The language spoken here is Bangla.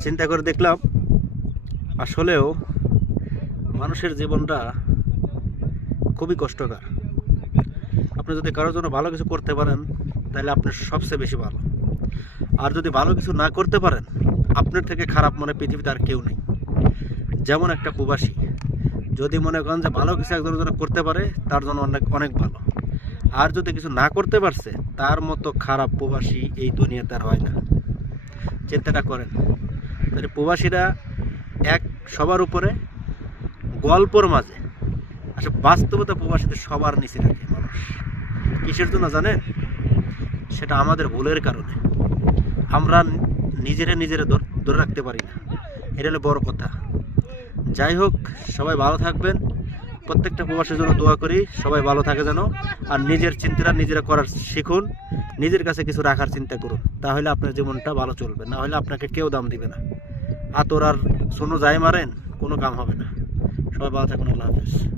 চিন্তা করে দেখলাম আসলেও মানুষের জীবনটা খুবই কষ্টকর। আপনি যদি কারোর জন্য ভালো কিছু করতে পারেন তাহলে আপনার সবচেয়ে বেশি ভালো। আর যদি ভালো কিছু না করতে পারেন, আপনার থেকে খারাপ মনে পৃথিবীতে আর কেউ নেই। যেমন একটা প্রবাসী যদি মনে করেন যে ভালো কিছু একজনের জন্য করতে পারে, তার জন্য অনেক অনেক ভালো। আর যদি কিছু না করতে পারছে, তার মতো খারাপ প্রবাসী এই দুনিয়াতে আর হয় না। চিন্তাটা করেন। তাহলে প্রবাসীরা এক সবার উপরে, গল্পর মাঝে, আসলে বাস্তবতা প্রবাসীদের সবার নিচে রাখে মানুষ। কিসের জন্য জানেন? সেটা আমাদের ভুলের কারণে। আমরা নিজেরা ধরে রাখতে পারি না। এটা হলো বড় কথা। যাই হোক, সবাই ভালো থাকবেন। প্রত্যেকটা প্রবাসীর জন্য দোয়া করি সবাই ভালো থাকে যেন। আর নিজের চিন্তাটা নিজেরা করার শিখুন। নিজের কাছে কিছু রাখার চিন্তা করুন, তাহলে আপনার জীবনটা ভালো চলবে। না হলে আপনাকে কেউ দাম দিবে না। আতর আর সোনো যাই মারেন, কোনো কাম হবে না। সবাই ভালো থাকুন। আল্লাহ হাফেজ।